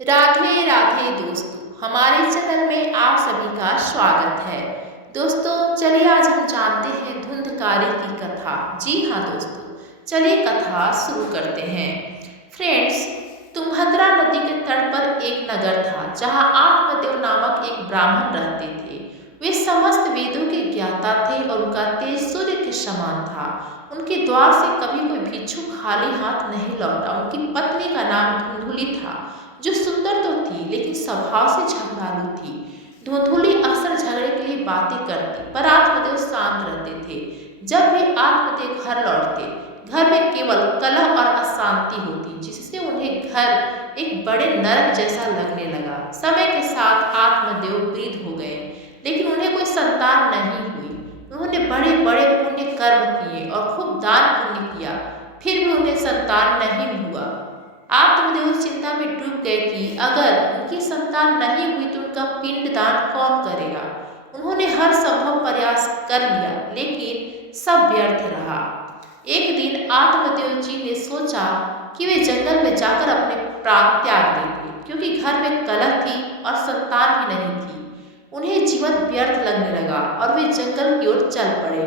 राधे राधे दोस्तों, हमारे चैनल में आप सभी का स्वागत है। दोस्तों चलिए आज हम जानते हैं धुंधकारी की कथा। जी हाँ दोस्तों, चलिए कथा शुरू करते हैं। फ्रेंड्स, तुंगभद्रा नदी के तट पर एक नगर था जहाँ आत्मदेव नामक एक ब्राह्मण रहते थे। वे समस्त वेदों के ज्ञाता थे और उनका तेज सूर्य के समान था। उनके द्वार से कभी कोई भिक्षु खाली हाथ नहीं लौटा। उनकी पत्नी का नाम धुंधुली था, जो सुंदर तो थी लेकिन स्वभाव से झगड़ालू थी। धुंधुली अक्सर झगड़े के लिए बातें करती, पर आत्मदेव शांत रहते थे। जब भी आत्मदेव घर लौटते, घर में केवल कलह और अशांति होती, जिससे उन्हें घर एक बड़े नरक जैसा लगने लगा। समय के साथ आत्मदेव वृद्ध हो गए, लेकिन उन्हें कोई संतान नहीं हुई। उन्होंने बड़े बड़े पुण्य कर्म किए और खूब दान पुण्य किया, फिर भी उन्हें संतान नहीं हुआ। आत्मदेव चिंता में डूब गए कि अगर उनकी संतान नहीं हुई तो उनका पिंडदान कौन करेगा। उन्होंने हर संभव प्रयास कर लिया, लेकिन सब व्यर्थ रहा। एक दिन आत्मदेव जी ने सोचा कि वे जंगल में जाकर अपने प्राण त्याग देंगे, क्योंकि घर में कलह थी और संतान भी नहीं थी। उन्हें जीवन व्यर्थ लगने लगा और वे जंगल की ओर चल पड़े।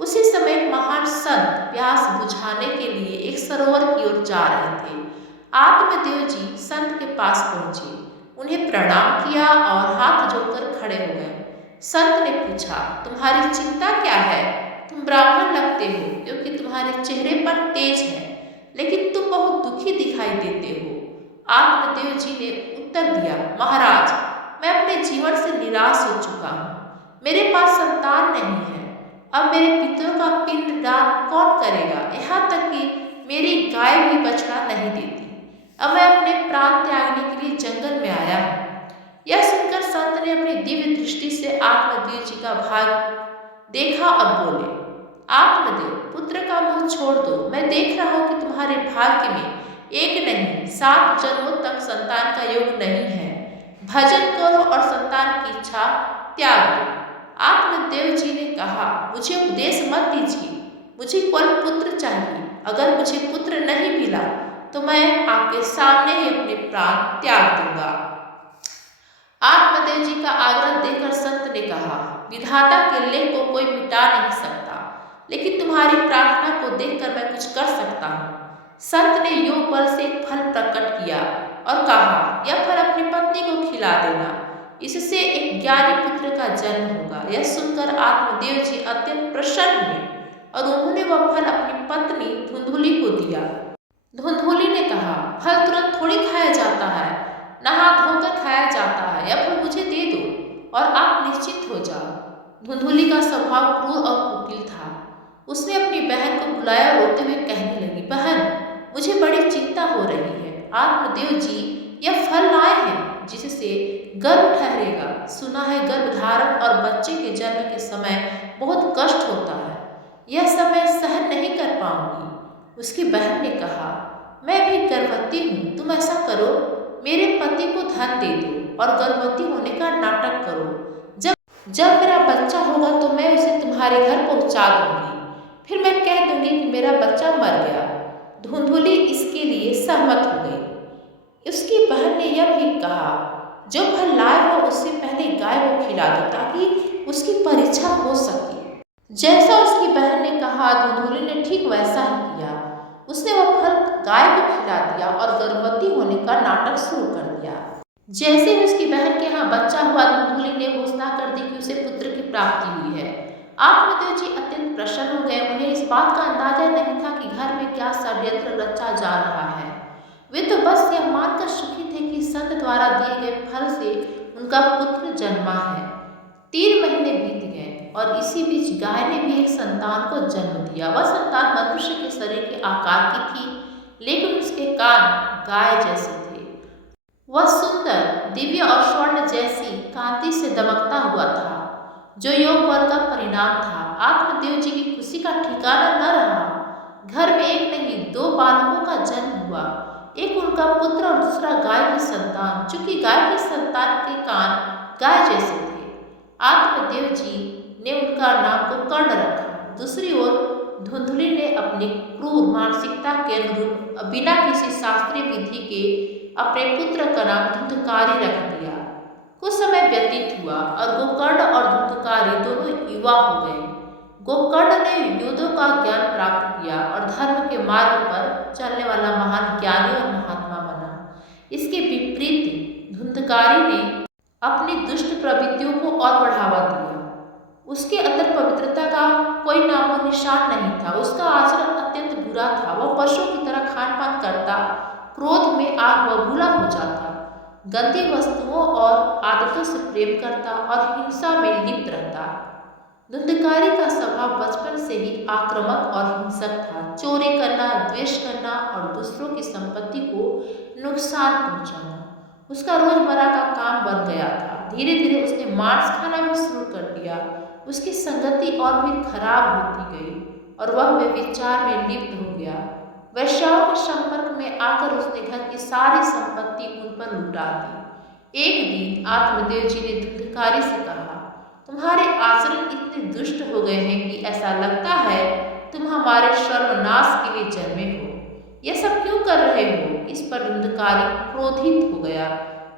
उसी समय एक महान संत प्यास बुझाने के लिए एक सरोवर की ओर जा रहे थे। आत्मदेव जी संत के पास पहुंचे, उन्हें प्रणाम किया और हाथ जोड़कर खड़े हो गए। संत ने पूछा, तुम्हारी चिंता क्या है? तुम ब्राह्मण लगते हो, क्योंकि तुम्हारे चेहरे पर तेज है, लेकिन तुम बहुत दुखी दिखाई देते हो। आत्मदेव जी ने उत्तर दिया, महाराज, मैं अपने जीवन से निराश हो चुका हूँ। मेरे पास संतान नहीं है। अब मेरे पितरों का पिंडदान कौन करेगा? यहाँ तक कि मेरी गाय भी बछड़ा नहीं देती। अब मैं अपने प्राण त्यागने के लिए जंगल में आया हूँ। यह सुनकर संत ने अपनी दिव्य दृष्टि से आत्मदेव जी का भाग देखा और बोले, आत्मदेव, पुत्र का मुंह छोड़ दो। मैं देख रहा हूँ कि तुम्हारे भाग्य में एक नहीं 7 जन्मों तक संतान का योग नहीं है। भजन करो और संतान की इच्छा त्याग दो। आत्मदेव जी ने कहा, मुझे उपदेश मत दीजिए, मुझे केवल पुत्र चाहिए। अगर मुझे पुत्र नहीं मिला तो मैं आपके सामने ही अपने प्राण त्याग दूंगा। आत्मदेव जी का आग्रह देखकर संत ने कहा, विधाता के लेख को कोई मिटा नहीं सकता, लेकिन तुम्हारी प्रार्थना को देखकर मैं कुछ कर सकता हूँ। संत ने योग बल से एक फल प्रकट किया और कहा, यह फल अपनी पत्नी को खिला देना, इससे एक ज्ञानी पुत्र का जन्म होगा। यह सुनकर आत्मदेव जी अत्यंत प्रसन्न हुए और उन्होंने वह फल अपनी पत्नी धुंधुली को दिया। धुंधुली ने कहा, फल तुरंत थोड़ी खाया जाता है, नहा धोकर खाया जाता है। यह फल मुझे दे दो और आप निश्चिंत हो जाओ। धुंधुली का स्वभाव क्रूर और कुटिल था। उसने अपनी बहन को बुलाया और रोते हुए कहने लगी, बहन, मुझे बड़ी चिंता हो रही है। आत्मदेव जी यह फल लाए हैं, जिससे गर्भ ठहरेगा। सुना है गर्भधारण और बच्चे के जन्म के समय बहुत कष्ट होता है। यह समय सहन नहीं कर पाऊंगी। उसकी बहन ने कहा, मैं भी गर्भवती हूँ, तुम ऐसा करो, मेरे पति को धन दे दो और गर्भवती होने का नाटक करो। जब जब मेरा बच्चा होगा तो मैं उसे तुम्हारे घर पहुँचा दूंगी। फिर मैं कह दूंगी कि मेरा बच्चा मर गया। धुंधुली इसके लिए सहमत हो गई। उसकी बहन ने यह भी कहा, जो फल लाए हो उससे पहले गाय को खिला दो, ताकि उसकी परीक्षा हो सके। जैसा उसकी बहन ने कहा, धुंधुली ने ठीक वैसा ही किया। उसने वह फल गाय को खिला दिया और गर्भवती होने का नाटक शुरू कर दिया। जैसे ही उसकी बहन के यहाँ बच्चा हुआ, धुंधुली ने घोषणा कर दी कि उसे पुत्र की प्राप्ति हुई है। आत्मदेव जी अत्यंत प्रसन्न हो गए। उन्हें इस बात का अंदाजा नहीं था कि घर में क्या षड्यंत्र रचा जा रहा है। वे तो बस यह मानकर सुखी थे कि संत द्वारा दिए गए फल से उनका पुत्र जन्मा है। 3 महीने बीत गए और इसी बीच गाय ने भी एक संतान को जन्म दिया। वह संतान मनुष्य के शरीर के आकार की थी, लेकिन उसके कान गाय जैसे थे। वह सुंदर, दिव्य और स्वर्ण जैसी कांति से दमकता हुआ था, जो योग बल का परिणाम था। आत्मदेव जी की खुशी का ठिकाना न रहा। घर में एक नहीं 2 बालकों का जन्म हुआ, एक उनका पुत्र और दूसरा गाय की संतान। चूंकि गाय की संतान के कान गाय जैसे थे, आत्मदेव जी ने उनका नाम को कर्ण रखा। दूसरी ओर धुंधुली ने अपनी क्रूर मानसिकता के अनुरूप बिना किसी शास्त्रीय विधि के अपने पुत्र का नाम धुंधकारी रख दिया। कुछ समय व्यतीत हुआ और गोकर्ण और धुंधकारी दोनों युवा हो गए। गोकर्ण ने वेदों का ज्ञान प्राप्त किया और धर्म के मार्ग पर चलने वाला महान ज्ञानी और महात्मा बना। इसके विपरीत धुंधकारी ने अपनी दुष्ट प्रवृत्तियों को और बढ़ावा दिया। उसके अंदर पवित्रता का कोई नामो निशान नहीं था। उसका आचरण अत्यंत बुरा था। वह पशुओं की तरह खान पान करता, क्रोध में आग बबूला हो जाता, गंदी वस्तुओं और आदतों से प्रेम करता और हिंसा में लिप्त रहता। धुंधकारी का स्वभाव बचपन से ही आक्रामक और हिंसक था। चोरी करना, द्वेष करना और दूसरों की संपत्ति को नुकसान पहुंचाना उसका रोजमर्रा का काम बन गया था। धीरे धीरे उसने मांस खाना भी शुरू कर दिया। उसकी संगति और भी खराब होती गई और वह व्यभिचार में लिप्त हो गया। वैश्याओं के संपर्क में आकर उसने घर की सारी संपत्ति उन पर लुटा दी। एक दिन आत्मदेव जी ने धुंधकारी से कहा, तुम्हारे आचरण इतने दुष्ट हो गए हैं कि ऐसा लगता है तुम हमारे सर्वनाश के लिए जन्मे हो। यह सब क्यों कर रहे हो? इस पर धुंधकारी क्रोधित हो गया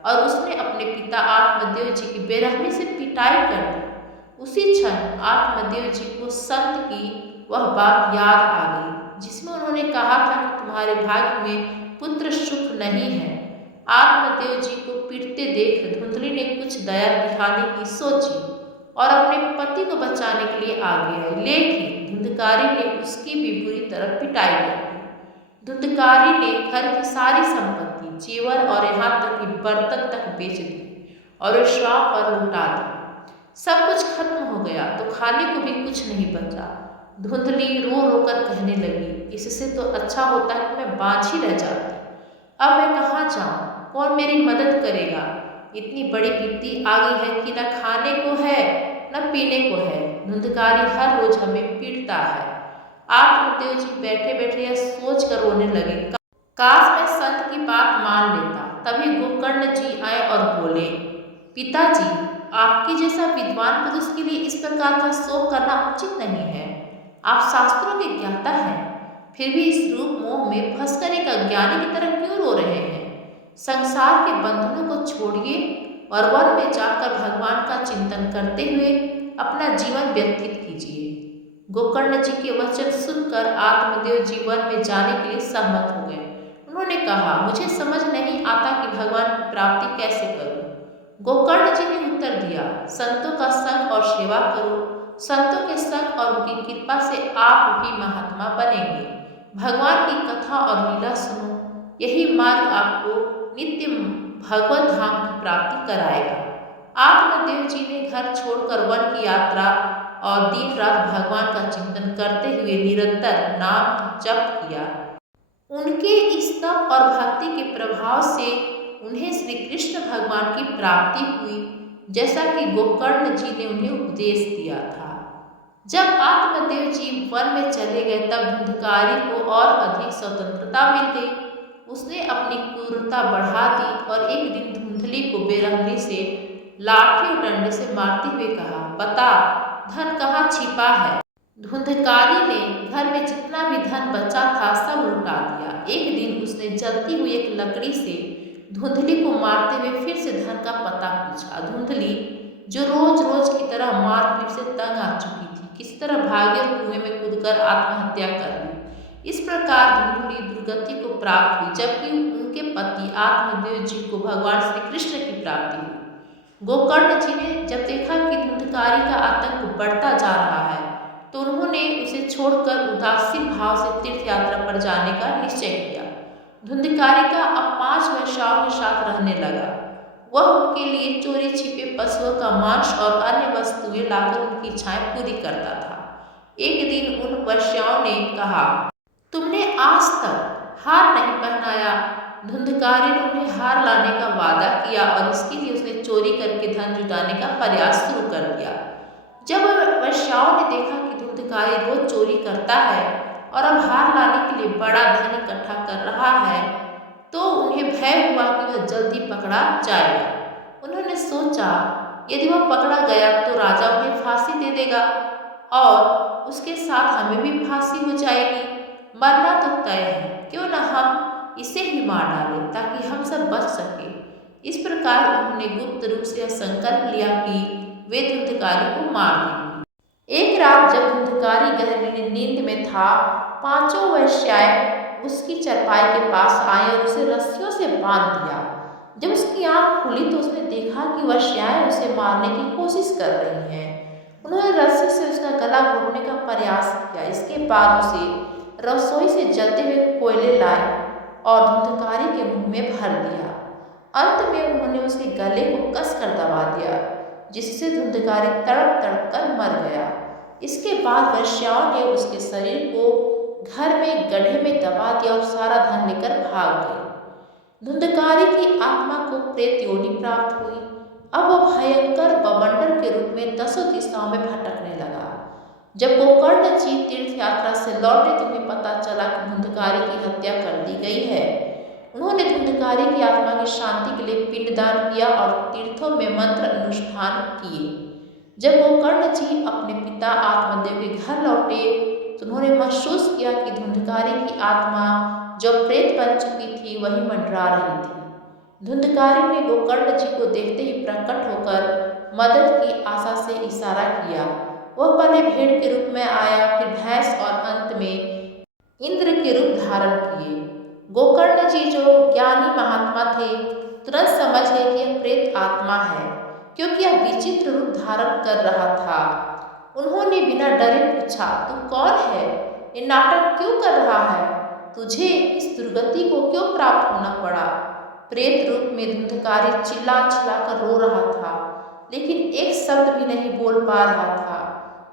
और उसने अपने पिता आत्मदेव जी की बेरहमी से पिटाई कर दी। उसी क्षण आत्मदेव जी को संत की वह बात याद आ गई जिसमें उन्होंने कहा था कि तुम्हारे भाग्य में पुत्र सुख नहीं है। आत्मदेव जी को पीटते देख धुंधली ने कुछ दया दिखाने की सोची और अपने पति को बचाने के लिए आगे आई, लेकिन धुंधकारी ने उसकी भी बुरी तरह पिटाई कर दी। धुंधकारी ने घर की सारी संपत्ति, जेवर और यहाँ तक कि बर्तन तक बेच दी और श्राप पर लुटा दी। सब कुछ खत्म हो गया तो खाने को भी कुछ नहीं बचा। धुंधली रो रो कर कहने लगी, इससे तो अच्छा होता कि मैं बाँझ ही रह जाती। अब मैं कहाँ जाऊँ? कौन मेरी मदद करेगा? इतनी बड़ी विपत्ति आ गई है कि न खाने को है न पीने को है। धुंधकारी हर रोज हमें पीटता है। आत्मदेव जी बैठे बैठे यह सोच कर रोने लगे, काश मैं संत की बात मान लेता। तभी गोकर्ण जी आए और बोले, पिताजी, आपके जैसा विद्वान पुरुष के लिए इस प्रकार का शोक करना उचित नहीं है। आप शास्त्रों के ज्ञाता हैं, फिर भी इस रूप मोह में फंसकर एक अज्ञानी की तरह क्यों रो रहे हैं? संसार के बंधनों को छोड़िए और वन में जाकर भगवान का चिंतन करते हुए अपना जीवन व्यतीत कीजिए। गोकर्ण जी के वचन सुनकर आत्मदेव जी वन में जाने के लिए सहमत हो गए। उन्होंने कहा, मुझे समझ नहीं आता कि भगवान की प्राप्ति कैसे करूं। गोकर्ण जी ने उत्तर दिया, संतों का संग और सेवा करो। संतों के संग और उनकी कृपा से आप भी महात्मा बनेंगे। भगवान की कथा और लीला सुनो, यही मार्ग आपको नित्य भगवत धाम की प्राप्ति कराएगा। आत्मदेव जी ने घर छोड़कर वन की यात्रा और दिन रात भगवान का चिंतन करते हुए निरंतर नाम जप किया। उनके इस तप और भक्ति के प्रभाव से उन्हें श्री कृष्ण भगवान की प्राप्ति हुई, जैसा कि गोकर्ण जी ने उन्हें उपदेश दिया था। जब आत्मदेव जी वन में चले गए तब धुंधकारी को और अधिक स्वतंत्रता मिल गई। उसने अपनी क्रूरता बढ़ा दी और एक दिन धुंधली को बेरहमी से लाठी और डंडे से मारते हुए कहा, बता, धन कहाँ छिपा है? धुंधकारी ने घर में जितना भी धन बचा था सब लुटा दिया। एक दिन उसने जलती हुई एक लकड़ी से धुंधली को मारते हुए फिर से धन का पता पूछा। धुंधली, जो रोज रोज की तरह मारपीट से तंग आ चुकी थी, किसी तरह भागी और कुएं में कूदकर आत्महत्या कर ली। इस प्रकार धुंधली दुर्गति को प्राप्त हुई, जबकि उनके पति आत्मदेव जी को भगवान श्री कृष्ण की प्राप्ति हुई। गोकर्ण जी ने जब देखा कि धुंधकारी का आतंक बढ़ता जा रहा है तो उन्होंने उसे छोड़कर उदासीन भाव से तीर्थ यात्रा पर जाने का निश्चय किया। धुंधकारी का अब 5 वैश्याओं के साथ रहने लगा। वह उनके लिए चोरी छिपे पशुओं का मांस और अन्य वस्तुएं लाकर उनकी इच्छाएं पूरी करता था। एक दिन उन वैश्याओं ने कहा, तुमने आज तक हार नहीं पहनाया। धुंधकारी ने उन्हें हार लाने का वादा किया और इसके लिए उसने चोरी करके धन जुटाने का प्रयास शुरू कर दिया। जब वैश्याओं ने देखा कि धुंधकारी रोज चोरी करता है और अब हार लाने के लिए बड़ा धन इकट्ठा कर रहा है तो उन्हें भय हुआ कि वह जल्दी पकड़ा जाएगा। उन्होंने सोचा, यदि वह पकड़ा गया तो राजा उन्हें फांसी दे देगा और उसके साथ हमें भी फांसी हो जाएगी। मरना तो तय है, क्यों न हम इसे ही मार डाले ताकि हम सब बच सके। इस प्रकार उन्होंने गुप्त रूप से यह संकल्प लिया कि वे धुंधकारी को मार देंगे। एक रात जब धुंधकारी गहरी नींद में था, पांचों वेश्याएं उसकी चरपाई के पास आई और उसे रस्सियों से बांध दिया। जब उसकी आंख खुली तो उसने देखा कि वेश्याएं उसे मारने की कोशिश कर रही हैं। उन्होंने रस्सी से उसका गला घोटने का प्रयास किया। इसके बाद उसे रसोई से जलते हुए कोयले लाए और धुंधकारी के मुंह में भर दिया। अंत में उन्होंने उसके गले को कसकर दबा दिया, जिससे धुंधकारी तड़प तड़प कर मर गया। इसके बाद वेश्याओं ने उसके शरीर को घर में एक गड्ढे में दबा दिया और सारा धन लेकर भाग गए। धुंधकारी की आत्मा को प्रेत योनि प्राप्त हुई। अब वह भयंकर बवंडर के रूप में 10 दिशाओं में भटकने लगा। जब गोकर्ण जी तीर्थ यात्रा से लौटे तो उन्हें पता चला कि धुंधकारी की हत्या कर दी गई है। उन्होंने धुंधकारी की आत्मा की शांति के लिए पिंडदान किया और तीर्थों में मंत्र अनुष्ठान किए। जब गोकर्ण जी अपने पिता आत्मदेव के घर लौटे तो उन्होंने महसूस किया कि धुंधकारी की आत्मा जो प्रेत बन चुकी थी वही मंडरा रही थी। धुंधकारी ने गोकर्ण जी को देखते ही प्रकट होकर मदद की आशा से इशारा किया। वह पहले भेड़ के रूप में आया, फिर भैंस और अंत में इंद्र के रूप धारण किए। गोकर्ण जी जो ज्ञानी महात्मा थे तुरंत समझ गए कि यह प्रेत आत्मा है, क्योंकि यह विचित्र रूप धारण कर रहा था। उन्होंने बिना डरे पूछा, तू कौन है? ये नाटक क्यों कर रहा है? तुझे इस दुर्गति को क्यों प्राप्त होना पड़ा? प्रेत रूप में धुंधकारी चिल्ला चिल्ला कर रो रहा था, लेकिन एक शब्द भी नहीं बोल पा रहा था।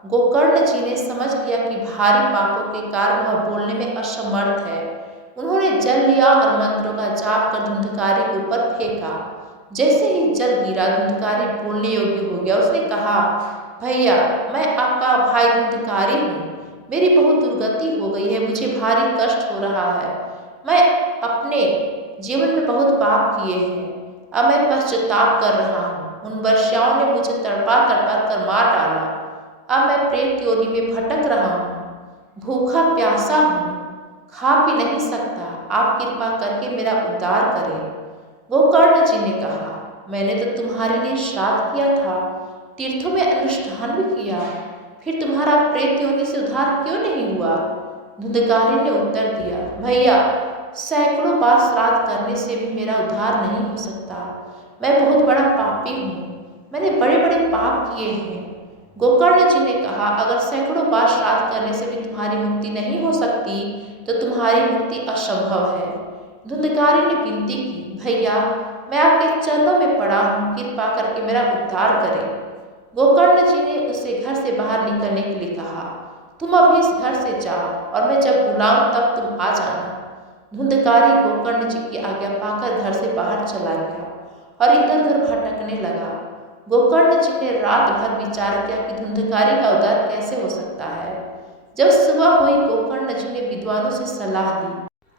गोकर्ण जी ने समझ लिया कि भारी पापों के कारण वह बोलने में असमर्थ है। उन्होंने जल लिया और मंत्रों का जाप कर धुंधकारी के ऊपर फेंका। जैसे ही जल गिरा धुंधकारी बोलने योग्य हो गया। उसने कहा, भैया, मैं आपका भाई धुंधकारी हूँ। मेरी बहुत दुर्गति हो गई है, मुझे भारी कष्ट हो रहा है। मैं अपने जीवन में बहुत पाप किए हैं, अब मैं पश्चाताप कर रहा हूँ। उन वेश्याओं ने मुझे तड़पा तड़पा कर मार डाला। अब मैं प्रेत योनि में भटक रहा हूँ, भूखा प्यासा हूँ, खा पी नहीं सकता। आप कृपा करके मेरा उद्धार करें। गोकर्ण जी ने कहा, मैंने तो तुम्हारे लिए श्राद्ध किया था, तीर्थों में अनुष्ठान भी किया, फिर तुम्हारा प्रेत योनि से उद्धार क्यों नहीं हुआ? धुंधकारी ने उत्तर दिया, भैया, सैकड़ों बार श्राद्ध करने से भी मेरा उद्धार नहीं हो सकता। मैं बहुत बड़ा पापी हूँ, मैंने बड़े बड़े पाप किए हैं। गोकर्ण जी ने कहा, अगर सैकड़ों बार श्राद्ध करने से भी तुम्हारी मुक्ति नहीं हो सकती तो तुम्हारी मुक्ति असंभव है। धुंधकारी ने विनती की, भैया, मैं आपके चरणों में पड़ा हूँ, कृपा करके मेरा उद्धार करें। गोकर्ण जी ने उसे घर से बाहर निकलने के लिए कहा, तुम अभी इस घर से जाओ और मैं जब बुलाऊं तब तुम आ जाना। धुंधकारी गोकर्ण जी की आज्ञा पाकर घर से बाहर चला गया और इधर उधर भटकने लगा। गोकर्ण जी ने रात भर विचार किया कि धुंधकारी का उद्धार कैसे हो सकता है। जब सुबह हुई गोकर्ण जी ने विद्वानों से सलाह ली।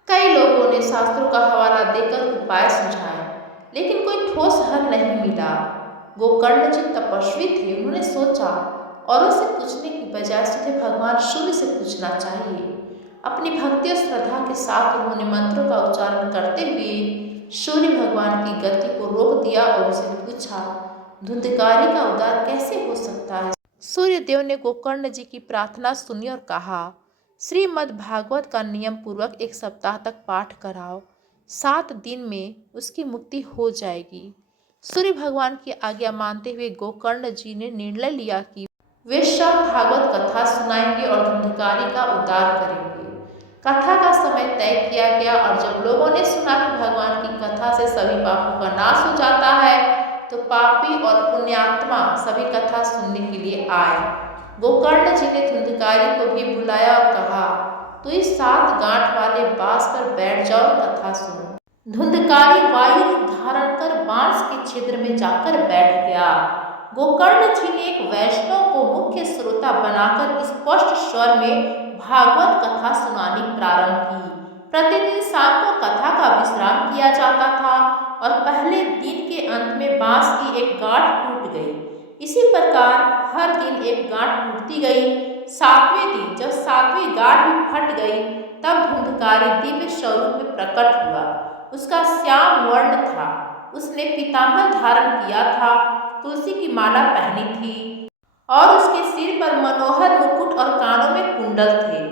कई लोगों ने शास्त्रों का हवाला देकर उपाय सुझाए, लेकिन कोई ठोस हल नहीं मिला। गोकर्ण जी तपस्वी थे। उन्होंने सोचा, औरों से पूछने की बजाय सीधे भगवान सूर्य से पूछना चाहिए। अपनी भक्ति और श्रद्धा के साथ उन्होंने मंत्रों का उच्चारण करते हुए सूर्य भगवान की गति को रोक दिया और उसे पूछा, धुंधकारी का उद्धार कैसे हो सकता है? सूर्य देव ने गोकर्ण जी की प्रार्थना सुनी और कहा, श्रीमद् भागवत का नियम पूर्वक 1 सप्ताह तक पाठ कराओ, 7 दिन में उसकी मुक्ति हो जाएगी। सूर्य भगवान की आज्ञा मानते हुए गोकर्ण जी ने निर्णय लिया कि वे सब भागवत कथा सुनाएंगे और धुंधकारी का उद्धार करेंगे। कथा का समय तय किया गया और जब लोगों ने सुना कि भगवान की कथा से सभी पापों का नाश हो जाता है तो पापी और पुण्यात्मा सभी कथा सुनने के लिए आए। गोकर्ण जी ने धुंधकारी को भी बुलाया और कहा, तो इस 7 गांठ वाले बांस पर बैठ जाओ और कथा सुनो। धुंधकारी वायु रूप धारण कर बांस के छिद्र में जाकर बैठ गया। गोकर्ण जी ने एक वैष्णव को मुख्य श्रोता बनाकर स्पष्ट स्वर में भागवत कथा सुनानी प्रारंभ की। प्रतिदिन शाम को कथा का विश्राम किया जाता था और पहले दिन के अंत में बांस की एक गांठ टूट गई। इसी प्रकार हर दिन एक गांठ टूटती गई। सातवें दिन जब सातवीं गांठ भी फट गई, तब धुंधकारी दिव्य स्वरूप में प्रकट हुआ। उसका श्याम वर्ण था, उसने पीताम्बर धारण किया था, तुलसी की माला पहनी थी और उसके सिर पर मनोहर मुकुट और कानों में कुंडल थे।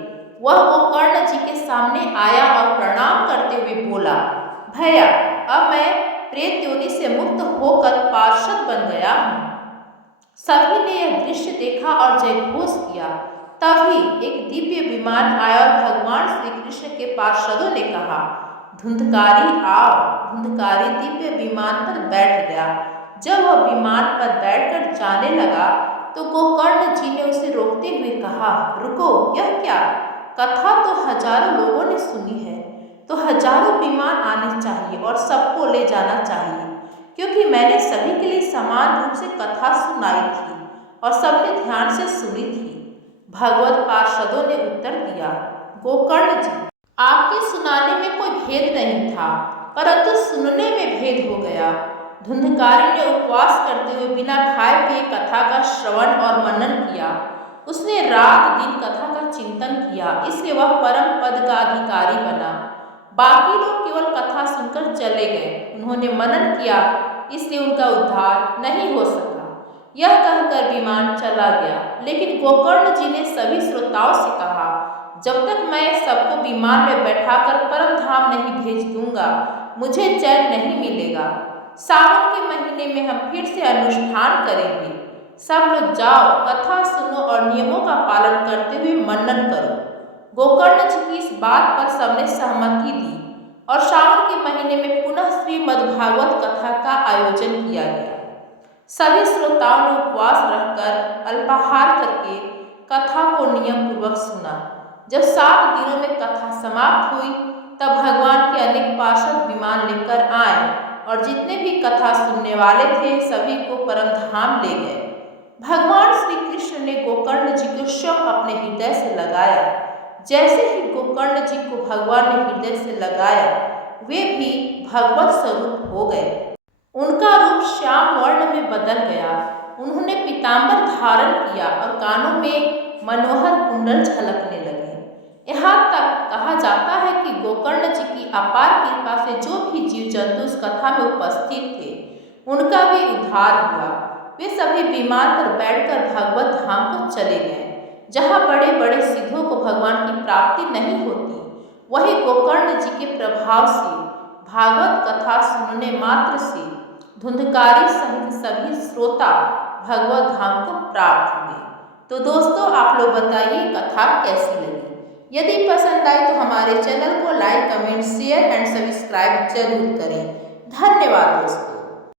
वह गोकर्ण जी के सामने आया और प्रणाम करते हुए बोला, भैया, अब मैं प्रेत योनि से मुक्त होकर पार्षद बन गया हूँ। सभी ने यह दृश्य देखा और जयघोष किया। तभी एक दिव्य विमान आया और भगवान श्री कृष्ण के पार्षदों ने कहा, धुंधकारी आओ। धुंधकारी दिव्य विमान पर बैठ गया। जब वह विमान पर बैठकर जाने लगा तो गोकर्ण जी ने उसे रोकते हुए कहा, रुको, यह क्या? कथा तो हजारों लोगों ने सुनी है, तो हजारों विमान आने चाहिए और सबको ले जाना चाहिए, क्योंकि मैंने सभी के लिए समान रूप से कथा सुनाई थी और सबने ध्यान से सुनी थी। भगवत पार्षदों ने उत्तर दिया, गोकर्ण जी, आपके सुनाने में कोई भेद नहीं था, परंतु सुनने में भेद हो गया। धुंधकारी ने उपवास करते हुए बिना खाए पिए कथा का श्रवण और मनन किया। उसने रात दिन कथा का चिंतन किया, इसलिए वह परम पद का अधिकारी बना। बाकी लोग केवल कथा सुनकर चले गए। उन्होंने मनन किया, इसलिए उनका उद्धार नहीं हो सका। यह कहकर विमान चला गया, लेकिन गोकर्ण जी ने सभी श्रोताओं से कहा, जब तक मैं सबको विमान में बैठाकर परम धाम नहीं भेज दूंगा, मुझे चैन नहीं मिलेगा। सावन के महीने में हम फिर से अनुष्ठान करेंगे। सब लोग जाओ, कथा सुनो और नियमों का पालन करते हुए मनन करो। गोकर्ण जी की इस बात पर सबने सहमति दी और सावन के महीने में पुनः श्रीमद्भागवत कथा का आयोजन किया गया। सभी श्रोताओं ने उपवास रखकर अल्पाहार करके कथा को नियम पूर्वक सुना। जब 7 दिनों में कथा समाप्त हुई, तब भगवान के अनेक पार्षद विमान लेकर आए और जितने भी कथा सुनने वाले थे सभी को परम धाम ले गए। भगवान श्री कृष्ण ने गोकर्ण जी को स्वयं अपने हृदय से लगाया। जैसे ही गोकर्ण जी को भगवान ने हृदय से लगाया, वे भी भगवत स्वरूप हो गए। उनका रूप श्याम वर्ण में बदल गया। उन्होंने पीताम्बर धारण किया और कानों में मनोहर कुंडल झलकने लगे। यहाँ तक कहा जाता है कि गोकर्ण जी की अपार कृपा से जो भी जीव जंतु उस कथा में उपस्थित थे, उनका भी उद्धार हुआ। वे सभी विमान पर बैठकर भगवत धाम को चले गए, जहाँ बड़े बड़े सिद्धों को भगवान की प्राप्ति नहीं होती। वही गोकर्ण जी के प्रभाव से भागवत कथा सुनने मात्र से धुंधकारी सहित सभी श्रोता भगवत धाम को प्राप्त हुए। तो दोस्तों, आप लोग बताइए कथा कैसी लगी। यदि पसंद आए तो हमारे चैनल को like, comment, share and subscribe जरूर करें। धन्यवाद दोस्तों।